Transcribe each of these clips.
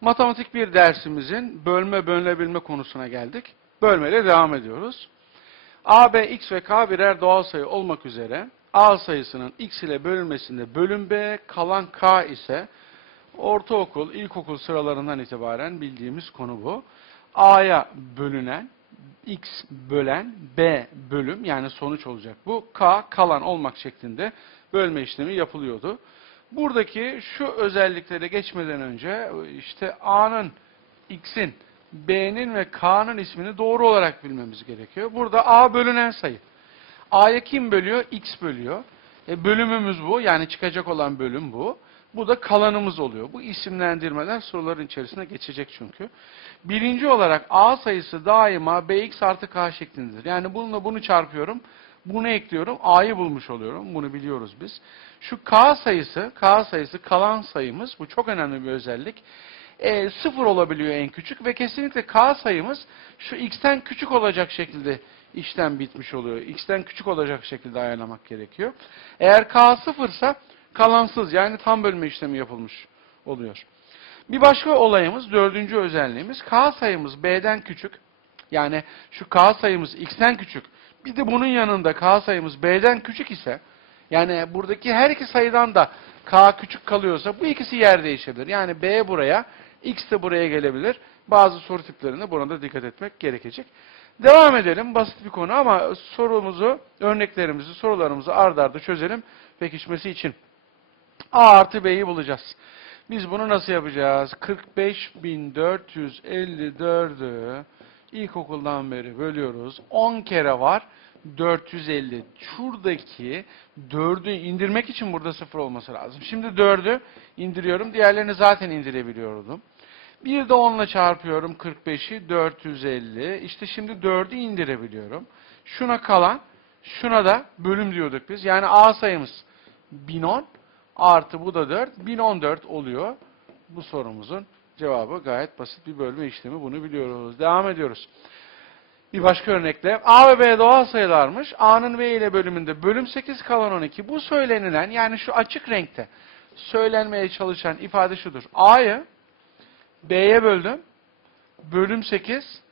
Matematik bir dersimizin bölme bölünebilme konusuna geldik. Bölmeyle devam ediyoruz. A, B, X ve K birer doğal sayı olmak üzere A sayısının X ile bölünmesinde bölüm B, kalan K ise ortaokul, ilkokul sıralarından itibaren bildiğimiz konu bu. A'ya bölünen, X bölen, B bölüm yani sonuç olacak bu. K kalan olmak şeklinde bölme işlemi yapılıyordu. Buradaki şu özelliklere geçmeden önce işte A'nın, X'in, B'nin ve K'nın ismini doğru olarak bilmemiz gerekiyor. Burada A bölünen sayı. A'ya kim bölüyor? X bölüyor. E, bölümümüz bu. Yani çıkacak olan bölüm bu. Bu da kalanımız oluyor. Bu isimlendirmeler soruların içerisine geçecek çünkü. Birinci olarak A sayısı daima Bx artı K şeklindedir. Yani bununla bunu çarpıyorum. Bunu ekliyorum. A'yı bulmuş oluyorum. Bunu biliyoruz biz. Şu K sayısı, K sayısı kalan sayımız. Bu çok önemli bir özellik. E, sıfır olabiliyor en küçük ve kesinlikle K sayımız şu X'ten küçük olacak şekilde işlem bitmiş oluyor. X'ten küçük olacak şekilde ayarlamak gerekiyor. Eğer K sıfırsa kalansız yani tam bölme işlemi yapılmış oluyor. Bir başka olayımız, dördüncü özelliğimiz K sayımız B'den küçük. Yani şu K sayımız X'ten küçük. Bir de bunun yanında K sayımız B'den küçük ise yani buradaki her iki sayıdan da K küçük kalıyorsa bu ikisi yer değişebilir. Yani B buraya, X de buraya gelebilir. Bazı soru tiplerinde buna da dikkat etmek gerekecek. Devam edelim. Basit bir konu ama sorumuzu, örneklerimizi, sorularımızı ard arda çözelim pekişmesi için. A artı B'yi bulacağız. Biz bunu nasıl yapacağız? 45.454'ü ilkokuldan beri bölüyoruz. 10 kere var. 450. Şuradaki 4'ü indirmek için burada sıfır olması lazım. Şimdi 4'ü indiriyorum. Diğerlerini zaten indirebiliyordum. Bir de 10 ile çarpıyorum 45'i 450. İşte şimdi 4'ü indirebiliyorum. Şuna kalan, şuna da bölüm diyorduk biz. Yani A sayımız 1010 artı bu da 4. 1014 oluyor. Bu sorumuzun cevabı gayet basit bir bölme işlemi. Bunu biliyoruz. Devam ediyoruz. Bir başka örnekle A ve B doğal sayılarmış. A'nın B ile bölümünde bölüm 8 kalan 12. Bu söylenilen yani şu açık renkte söylenmeye çalışan ifade şudur. A'yı B'ye böldüm. Bölüm 8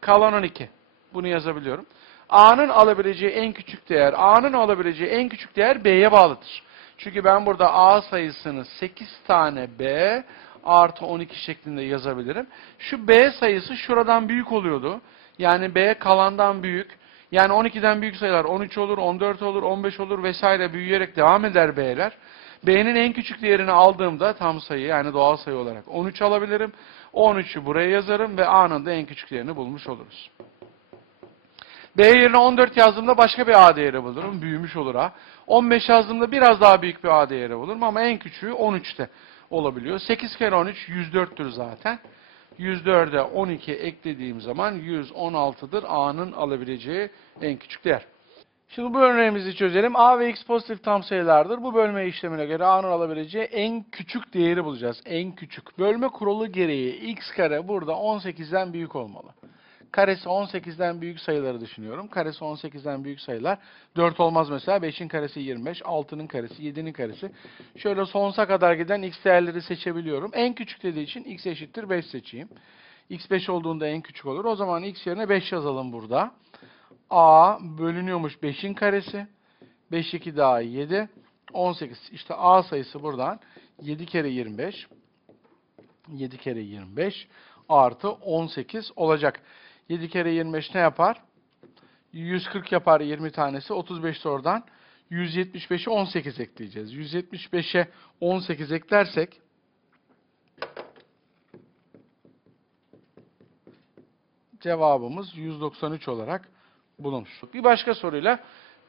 kalan 12. Bunu yazabiliyorum. A'nın alabileceği en küçük değer, A'nın alabileceği en küçük değer B'ye bağlıdır. Çünkü ben burada A sayısını 8 tane B artı 12 şeklinde yazabilirim. Şu B sayısı şuradan büyük oluyordu. Yani B kalandan büyük. Yani 12'den büyük sayılar 13 olur, 14 olur, 15 olur vesaire büyüyerek devam eder B'ler. B'nin en küçük değerini aldığımda tam sayı yani doğal sayı olarak 13 alabilirim. 13'ü buraya yazarım ve A'nın da en küçük değerini bulmuş oluruz. B yerine 14 yazdığımda başka bir A değeri bulurum. Büyümüş olur A. 15 yazdığımda biraz daha büyük bir A değeri bulurum ama en küçüğü 13'te olabiliyor. 8 kere 13 104'tür zaten. 104'e 12 eklediğim zaman 116'dır A'nın alabileceği en küçük değer. Şimdi bu örneğimizi çözelim. A ve X pozitif tam sayılardır. Bu bölme işlemine göre A'nın alabileceği en küçük değeri bulacağız. En küçük. Bölme kuralı gereği X kare burada 18'den büyük olmalı. Karesi 18'den büyük sayıları düşünüyorum. Karesi 18'den büyük sayılar. 4 olmaz mesela. 5'in karesi 25, 6'nın karesi, 7'nin karesi. Şöyle sonsuza kadar giden x değerleri seçebiliyorum. En küçük dediği için x eşittir 5 seçeyim. x 5 olduğunda en küçük olur. O zaman x yerine 5 yazalım burada. a bölünüyormuş 5'in karesi. 5 2 daha 7. 18. İşte a sayısı buradan 7 kere 25. 7 kere 25 artı 18 olacak. 7 kere 25 ne yapar? 140 yapar 20 tanesi. 35 de oradan. 175'e 18 ekleyeceğiz. 175'e 18 eklersek cevabımız 193 olarak bulunmuş. Bir başka soruyla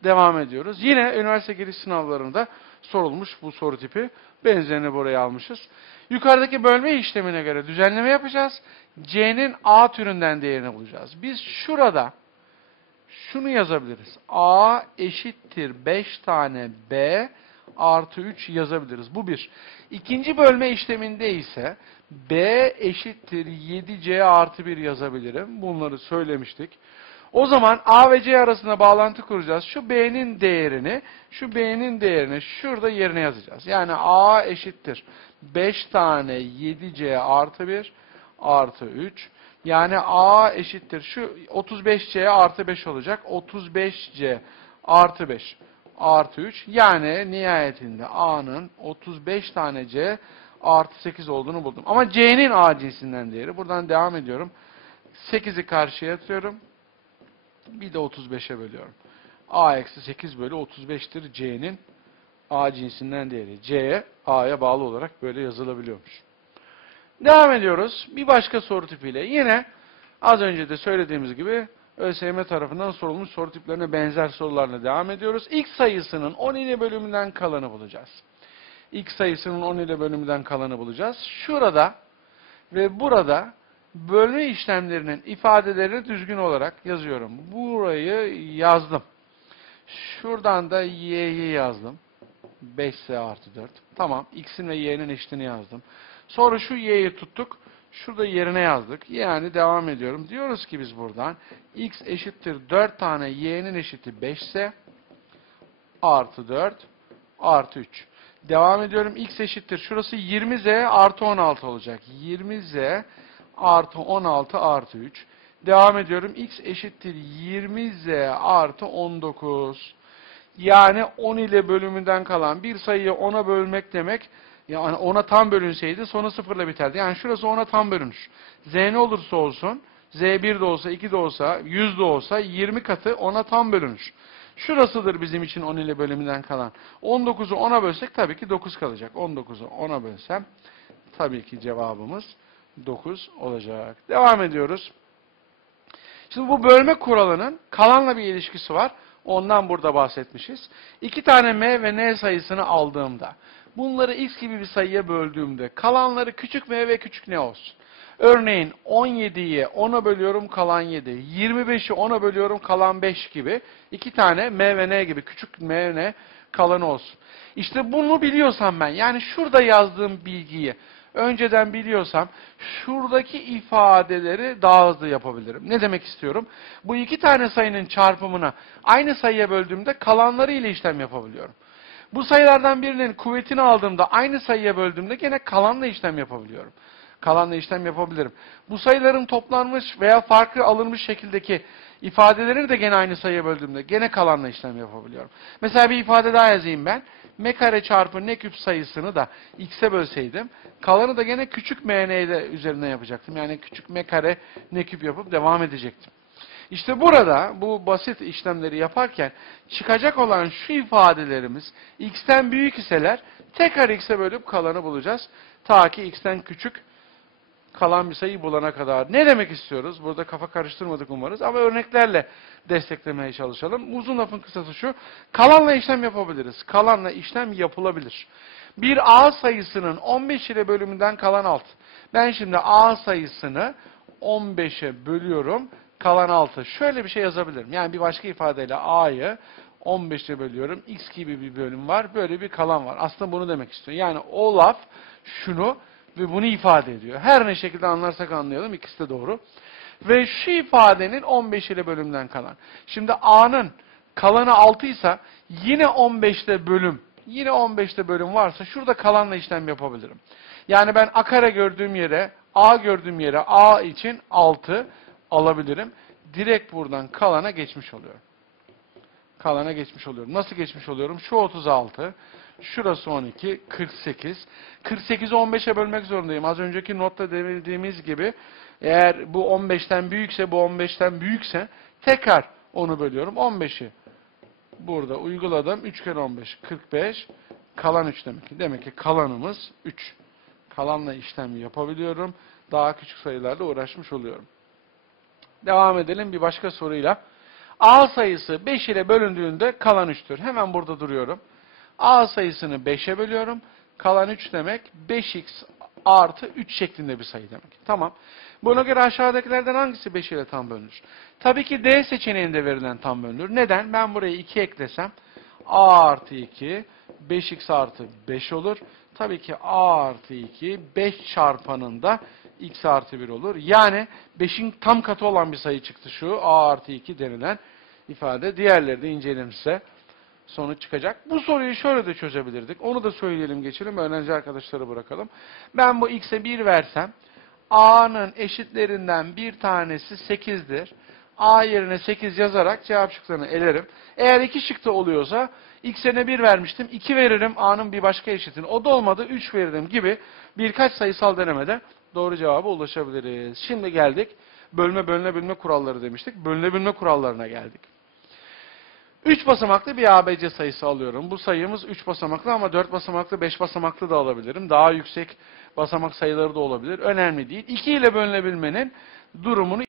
devam ediyoruz. Yine üniversite giriş sınavlarında sorulmuş bu soru tipi. Benzerini buraya almışız. Yukarıdaki bölme işlemine göre düzenleme yapacağız. C'nin A türünden değerini bulacağız. Biz şurada şunu yazabiliriz. A eşittir 5 tane B artı 3 yazabiliriz. Bu bir. İkinci bölme işleminde ise B eşittir 7C artı 1 yazabilirim. Bunları söylemiştik. O zaman A ve C arasında bağlantı kuracağız. Şu B'nin değerini, şu B'nin değerini şurada yerine yazacağız. Yani A eşittir 5 tane 7C artı 1 artı 3. Yani A eşittir. Şu 35C artı 5 olacak. 35C artı 5 artı 3. Yani nihayetinde A'nın 35 tane C artı 8 olduğunu buldum. Ama C'nin A cinsinden değeri. Buradan devam ediyorum. 8'i karşıya atıyorum. Bir de 35'e bölüyorum. A eksi 8 bölü 35'tir C'nin A cinsinden değeri. C'ye A'ya bağlı olarak böyle yazılabiliyormuş. Devam ediyoruz. Bir başka soru tipiyle. Yine az önce de söylediğimiz gibi ÖSYM tarafından sorulmuş soru tiplerine benzer sorularla devam ediyoruz. X sayısının 10 ile bölümünden kalanı bulacağız. X sayısının 10 ile bölümünden kalanı bulacağız. Şurada ve burada bölme işlemlerinin ifadelerini düzgün olarak yazıyorum. Burayı yazdım. Şuradan da y'yi yazdım. 5s artı 4. Tamam. X'in ve y'nin eşitini yazdım. Sonra şu y'yi tuttuk. Şurada yerine yazdık. Yani devam ediyorum. Diyoruz ki biz buradan x eşittir 4 tane y'nin eşiti 5 ise artı 4 artı 3. Devam ediyorum. x eşittir. Şurası 20z artı 16 olacak. 20z artı 16 artı 3. Devam ediyorum. x eşittir 20z artı 19. Yani 10 ile bölümünden kalan bir sayıyı 10'a bölmek demek yani 10'a tam bölünseydi sonu sıfırla biterdi. Yani şurası 10'a tam bölünür. Z ne olursa olsun Z 1 de olsa 2 de olsa 100 de olsa 20 katı 10'a tam bölünür. Şurasıdır bizim için 10 ile bölümünden kalan. 19'u 10'a bölsek tabii ki 9 kalacak. 19'u 10'a bölsem tabii ki cevabımız 9 olacak. Devam ediyoruz. Şimdi bu bölme kuralının kalanla bir ilişkisi var. Ondan burada bahsetmişiz. İki tane m ve n sayısını aldığımda, bunları x gibi bir sayıya böldüğümde, kalanları küçük m ve küçük n olsun. Örneğin 17'yi 10'a bölüyorum kalan 7, 25'i 10'a bölüyorum kalan 5 gibi iki tane m ve n gibi küçük m ve n kalan olsun. İşte bunu biliyorsam ben, yani şurada yazdığım bilgiyi önceden biliyorsam şuradaki ifadeleri daha hızlı yapabilirim. Ne demek istiyorum? Bu iki tane sayının çarpımına aynı sayıya böldüğümde kalanları ile işlem yapabiliyorum. Bu sayılardan birinin kuvvetini aldığımda aynı sayıya böldüğümde gene kalanla işlem yapabiliyorum. Kalanla işlem yapabilirim. Bu sayıların toplanmış veya farklı alınmış şekildeki ifadeleri de gene aynı sayıya böldüğümde gene kalanla işlem yapabiliyorum. Mesela bir ifade daha yazayım ben. M kare çarpı n küp sayısını da x'e bölseydim kalanı da gene küçük m n ile üzerine yapacaktım. Yani küçük m kare n küp yapıp devam edecektim. İşte burada bu basit işlemleri yaparken çıkacak olan şu ifadelerimiz x'ten büyük iseler tekrar x'e bölüp kalanı bulacağız. Ta ki x'ten küçük kalan bir sayı bulana kadar. Ne demek istiyoruz? Burada kafa karıştırmadık umarız ama örneklerle desteklemeye çalışalım. Uzun lafın kısası şu. Kalanla işlem yapabiliriz. Kalanla işlem yapılabilir. Bir A sayısının 15 ile bölümünden kalan 6. Ben şimdi A sayısını 15'e bölüyorum. Kalan 6. Şöyle bir şey yazabilirim. Yani bir başka ifadeyle A'yı 15'e bölüyorum. X gibi bir bölüm var. Böyle bir kalan var. Aslında bunu demek istiyor. Yani o laf şunu ve bunu ifade ediyor. Her ne şekilde anlarsak anlayalım ikisi de doğru. Ve şu ifadenin 15 ile bölümden kalan. Şimdi A'nın kalanı 6 ise yine 15'te bölüm, yine 15'te bölüm varsa şurada kalanla işlem yapabilirim. Yani ben A kare gördüğüm yere, A gördüğüm yere A için 6 alabilirim. Direkt buradan kalana geçmiş oluyorum. Kalana geçmiş oluyorum. Nasıl geçmiş oluyorum? Şu 36, Şurası 12, 48. 48'i 15'e bölmek zorundayım. Az önceki notta denildiğimiz gibi eğer bu 15'ten büyükse, bu 15'ten büyükse tekrar onu bölüyorum. 15'i burada uyguladım. 3 kere 15, 45. Kalan 3 demek ki. Demek ki kalanımız 3. Kalanla işlem yapabiliyorum. Daha küçük sayılarla uğraşmış oluyorum. Devam edelim bir başka soruyla. A sayısı 5 ile bölündüğünde kalan 3'tür. Hemen burada duruyorum. A sayısını 5'e bölüyorum. Kalan 3 demek 5x artı 3 şeklinde bir sayı demek. Tamam. Buna göre aşağıdakilerden hangisi 5 ile tam bölünür? Tabii ki D seçeneğinde verilen tam bölünür. Neden? Ben buraya 2 eklesem A artı 2 5x artı 5 olur. Tabii ki A artı 2 5 çarpanında x artı 1 olur. Yani 5'in tam katı olan bir sayı çıktı şu A artı 2 denilen ifade. Diğerleri de incelenirse sonuç çıkacak. Bu soruyu şöyle de çözebilirdik. Onu da söyleyelim geçelim. Öğrenci arkadaşları bırakalım. Ben bu x'e 1 versem a'nın eşitlerinden bir tanesi 8'dir. A yerine 8 yazarak cevap şıklarını elerim. Eğer iki şıkta oluyorsa x'e ne 1 vermiştim. 2 veririm a'nın bir başka eşitini. O da olmadı 3 veririm gibi birkaç sayısal denemede doğru cevaba ulaşabiliriz. Şimdi geldik. Bölme bölüne bölme kuralları demiştik. Bölüne bölme kurallarına geldik. 3 basamaklı bir ABC sayısı alıyorum. Bu sayımız 3 basamaklı ama 4 basamaklı, 5 basamaklı da alabilirim. Daha yüksek basamak sayıları da olabilir. Önemli değil. 2 ile bölünebilmenin durumunu